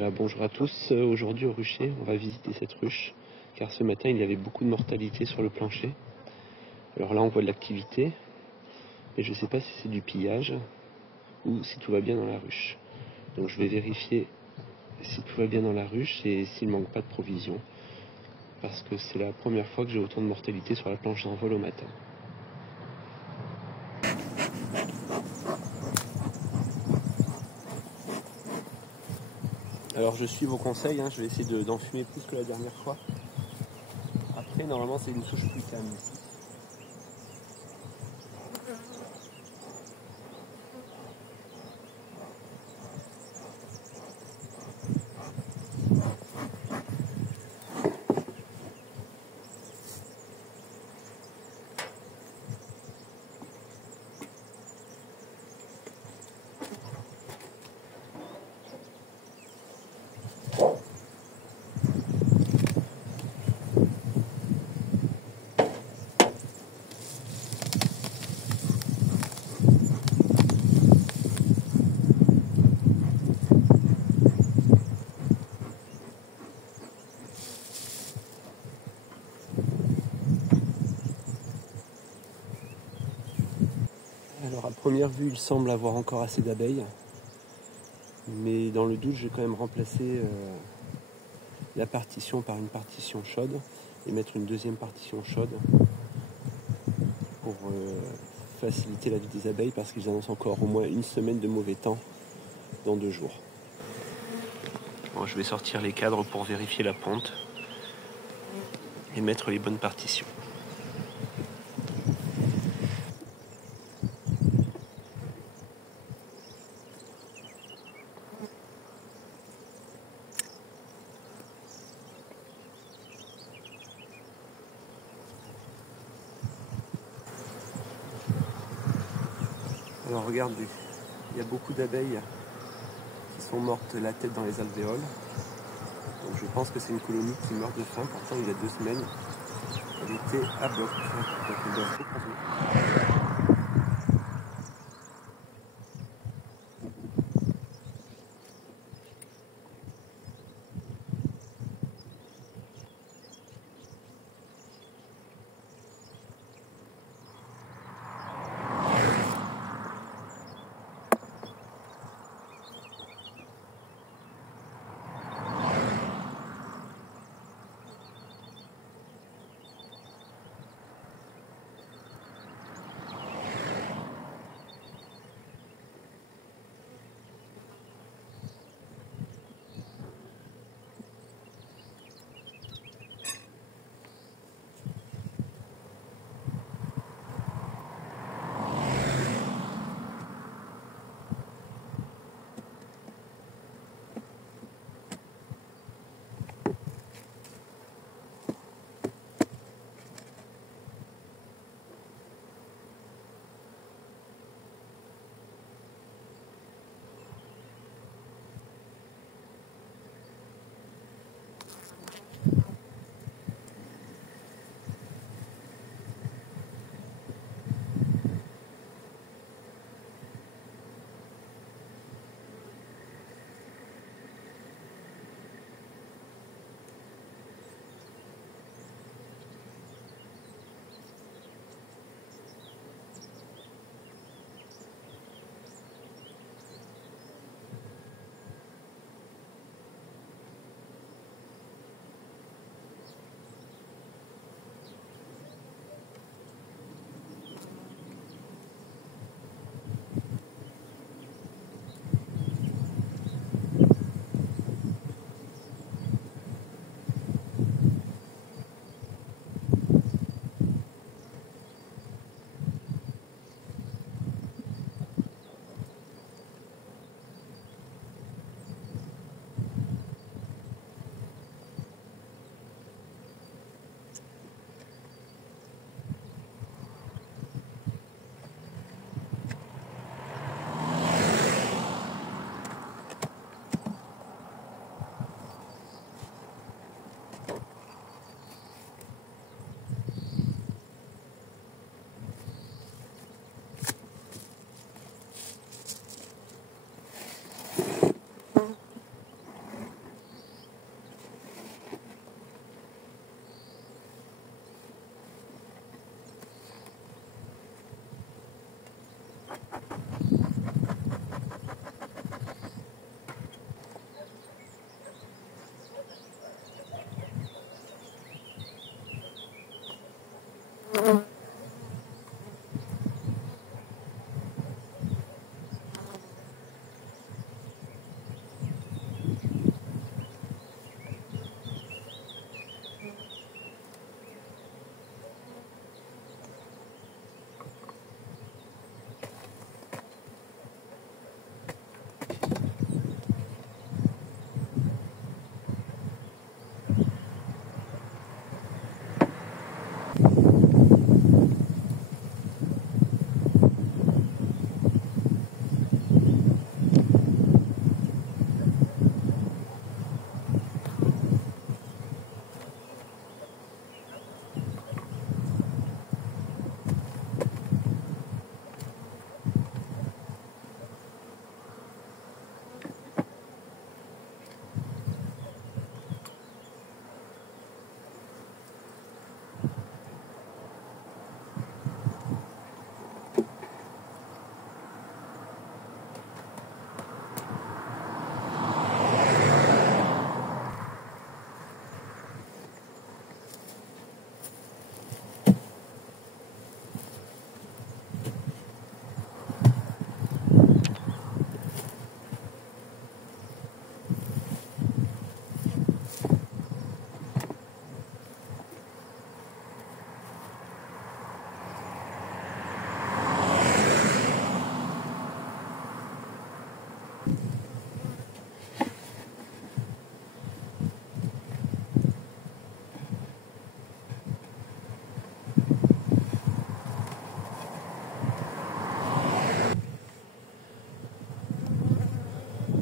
Bonjour à tous, aujourd'hui au rucher, on va visiter cette ruche, car ce matin il y avait beaucoup de mortalité sur le plancher. Alors là on voit de l'activité, mais je ne sais pas si c'est du pillage ou si tout va bien dans la ruche. Donc je vais vérifier si tout va bien dans la ruche et s'il ne manque pas de provisions, parce que c'est la première fois que j'ai autant de mortalité sur la planche d'envol au matin. Alors je suis vos conseils, je vais essayer d'enfumer plus que la dernière fois. Après normalement c'est une souche plus calme ici. Alors à première vue, il semble avoir encore assez d'abeilles, mais dans le doute, je vais quand même remplacer la partition par une partition chaude et mettre une deuxième partition chaude pour faciliter la vie des abeilles parce qu'ils annoncent encore au moins une semaine de mauvais temps dans 2 jours. Bon, je vais sortir les cadres pour vérifier la ponte et mettre les bonnes partitions. Alors regardez, il y a beaucoup d'abeilles qui sont mortes la tête dans les alvéoles. Donc je pense que c'est une colonie qui meurt de faim. Pourtant il y a 2 semaines, elle était à bloc. Donc elle doit se reposer.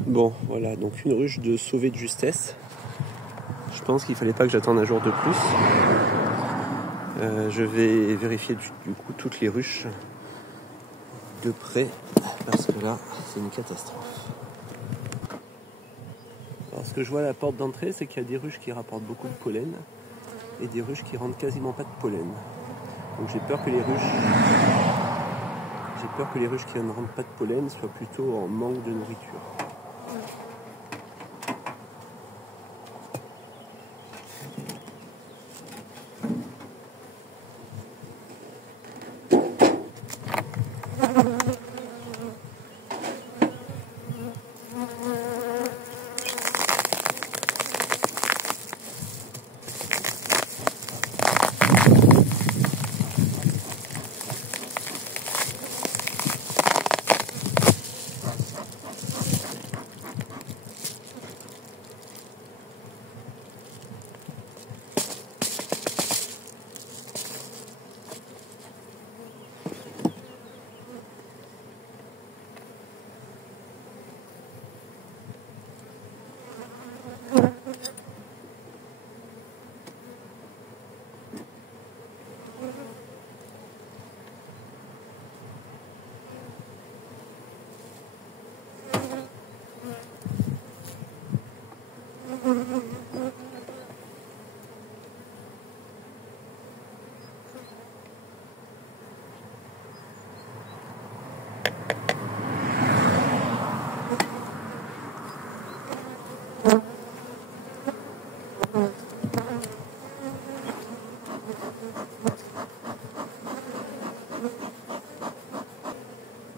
Bon, voilà, donc une ruche de sauvée de justesse. Je pense qu'il fallait pas que j'attende un jour de plus. Je vais vérifier du coup toutes les ruches de près, parce que là, c'est une catastrophe. Alors ce que je vois à la porte d'entrée, c'est qu'il y a des ruches qui rapportent beaucoup de pollen et des ruches qui rentrent quasiment pas de pollen. Donc j'ai peur que les ruches qui ne rentrent pas de pollen soient plutôt en manque de nourriture.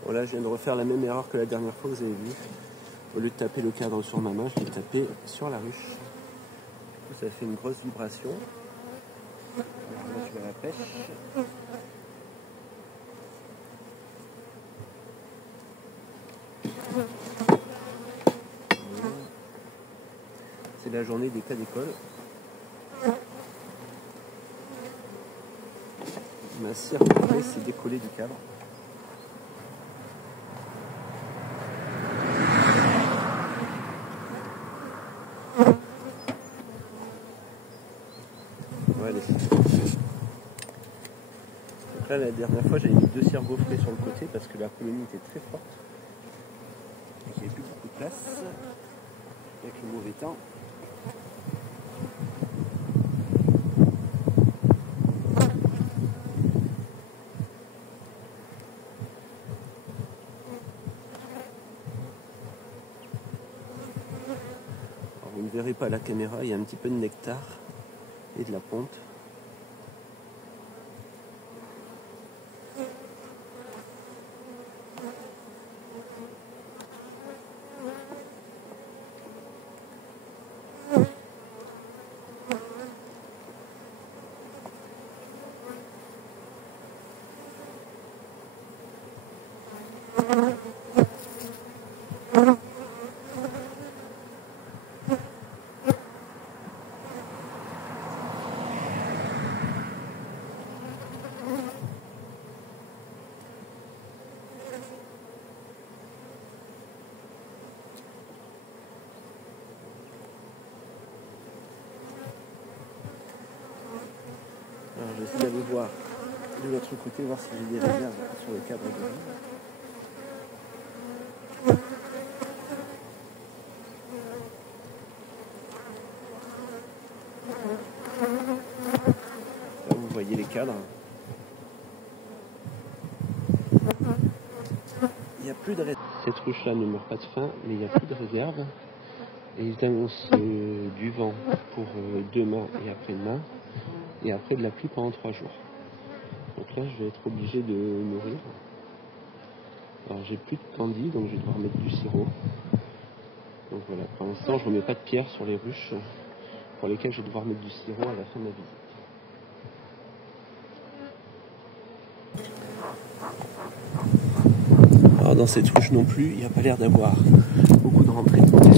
Bon là je viens de refaire la même erreur que la dernière fois, vous avez vu. Au lieu de taper le cadre sur ma main, je l'ai tapé sur la ruche. Du coup ça fait une grosse vibration. Alors là je vais à la pêche. C'est la journée des cas d'école. Ma cire s'est décollée du cadre. Voilà. Donc là, la dernière fois, j'avais mis 2 cires gaufrées sur le côté parce que la colonie était très forte. Et qu'il n'y avait plus beaucoup de place avec le mauvais temps. ne verrez pas à la caméra, il y a un petit peu de nectar et de la ponte. Alors j'essaie d'aller voir de l'autre côté, voir si j'ai des réserves sur le cadre de vie. Là vous voyez les cadres. Il n'y a plus de réserve. Cette ruche-là ne meurt pas de faim, mais il n'y a plus de réserve. Et ils annoncent du vent pour demain et après-demain. Et après de la pluie pendant 3 jours. Donc là, je vais être obligé de nourrir. Alors j'ai plus de candy, donc je vais devoir mettre du sirop. Donc voilà, pour l'instant, je ne remets pas de pierre sur les ruches pour lesquelles je vais devoir mettre du sirop à la fin de la visite. Alors dans cette ruche non plus, il n'y a pas l'air d'avoir beaucoup de rentrées de pollen.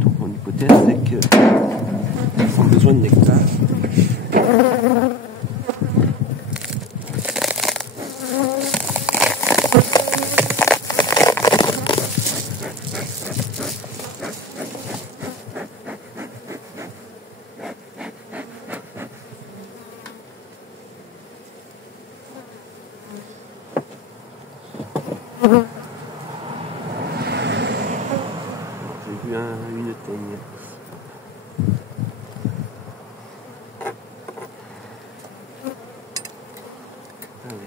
Donc mon hypothèse, c'est qu'ils ont besoin de nectar. J'ai vu une teigne. Ah oui.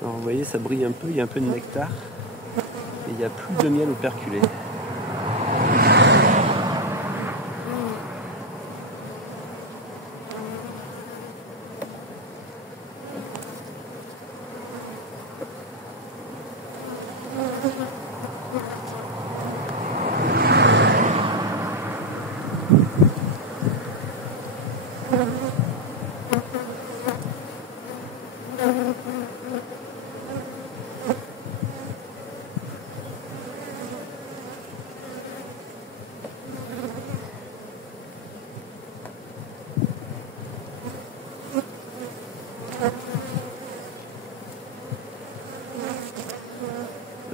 Alors vous voyez, ça brille un peu, il y a un peu de nectar et il n'y a plus de miel operculé.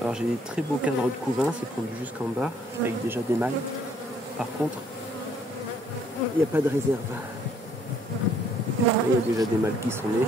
Alors j'ai des très beaux cadres de couvain, c'est fondu jusqu'en bas, avec déjà des mâles. Par contre, il n'y a pas de réserve. Il y a déjà des mâles qui sont nés.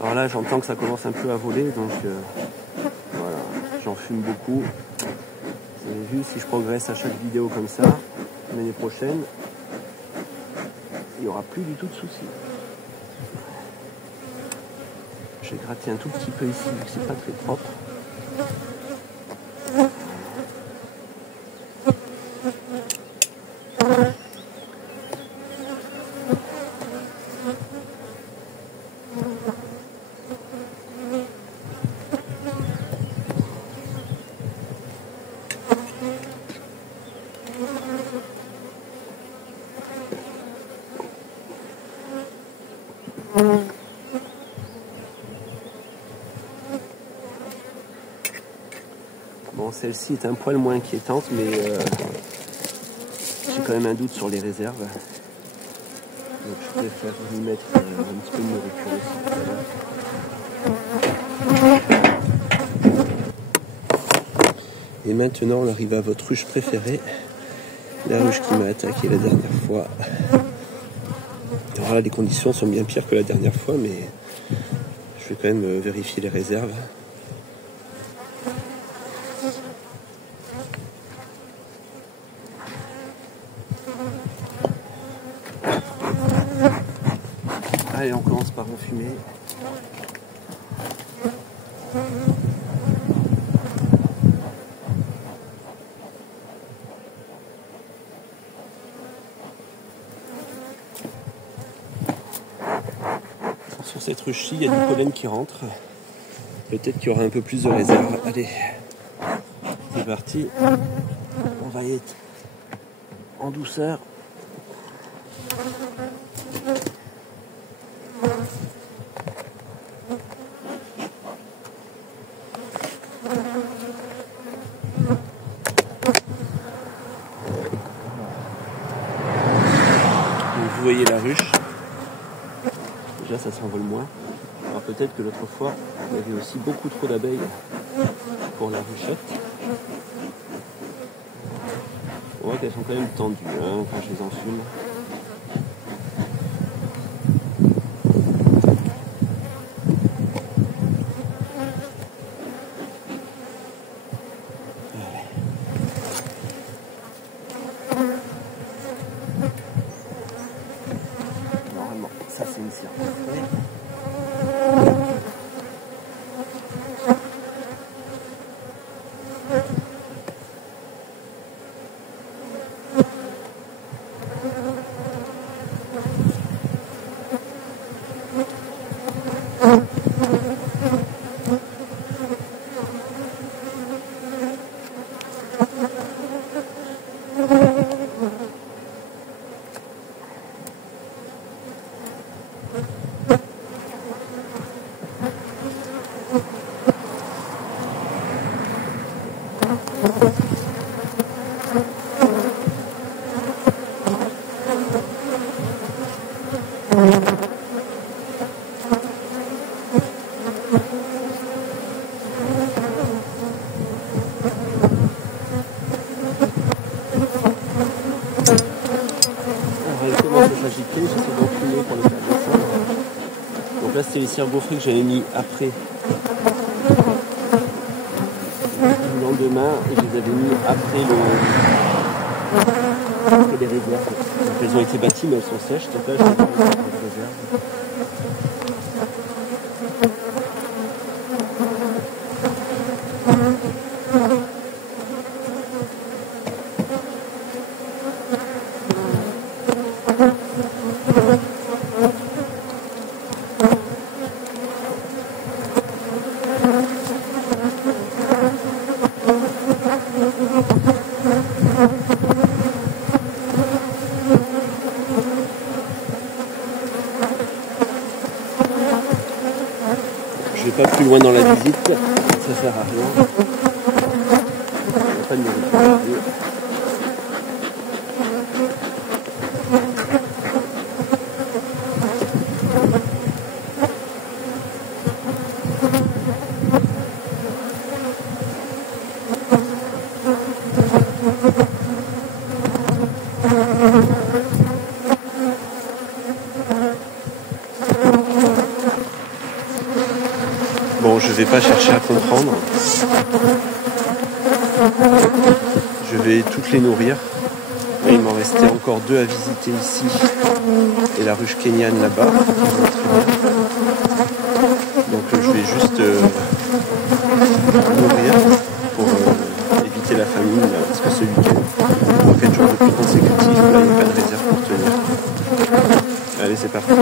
Alors là, j'entends que ça commence un peu à voler, donc voilà, j'en fume beaucoup. Vous avez vu, si je progresse à chaque vidéo comme ça, l'année prochaine, il n'y aura plus du tout de soucis. J'ai gratté un tout petit peu ici, vu que c'est pas très propre. Bon, celle-ci est un poil moins inquiétante, mais j'ai quand même un doute sur les réserves. Donc je préfère lui mettre un petit peu de nourriture aussi. Et maintenant on arrive à votre ruche préférée, la ruche qui m'a attaqué la dernière fois. Alors là les conditions sont bien pires que la dernière fois, mais je vais quand même vérifier les réserves. Allez, on commence par enfumer. Sur cette ruche-ci, il y a du pollen qui rentre. Peut-être qu'il y aura un peu plus de réserve. Allez, c'est parti. On va y être en douceur. Vous voyez la ruche. Déjà ça s'envole moins. Alors peut-être que l'autre fois il y avait aussi beaucoup trop d'abeilles pour la ruchette. On voit qu'elles sont quand même tendues quand je les enfume. Normalement, ça c'est une cire. J'essaie d'enfumer pour les faire descendre. Donc là c'était les cires gaufrées que j'avais mis après le lendemain et je les avais mis après les réserves. Donc elles ont été bâties mais elles sont sèches, donc là je vais mettre les réserves. Je vais pas plus loin dans la visite, ça sert à rien. Il n'y a pas de nourriture. Bon, je vais pas chercher à comprendre. Je vais toutes les nourrir. Et il m'en restait encore 2 à visiter ici. Et la ruche kenyane là-bas. Donc je vais juste nourrir pour éviter la famine. Parce que ce week-end, 3-4 jours de pluie consécutifs, là il n'y a pas de réserve pour tenir. Allez, c'est parti.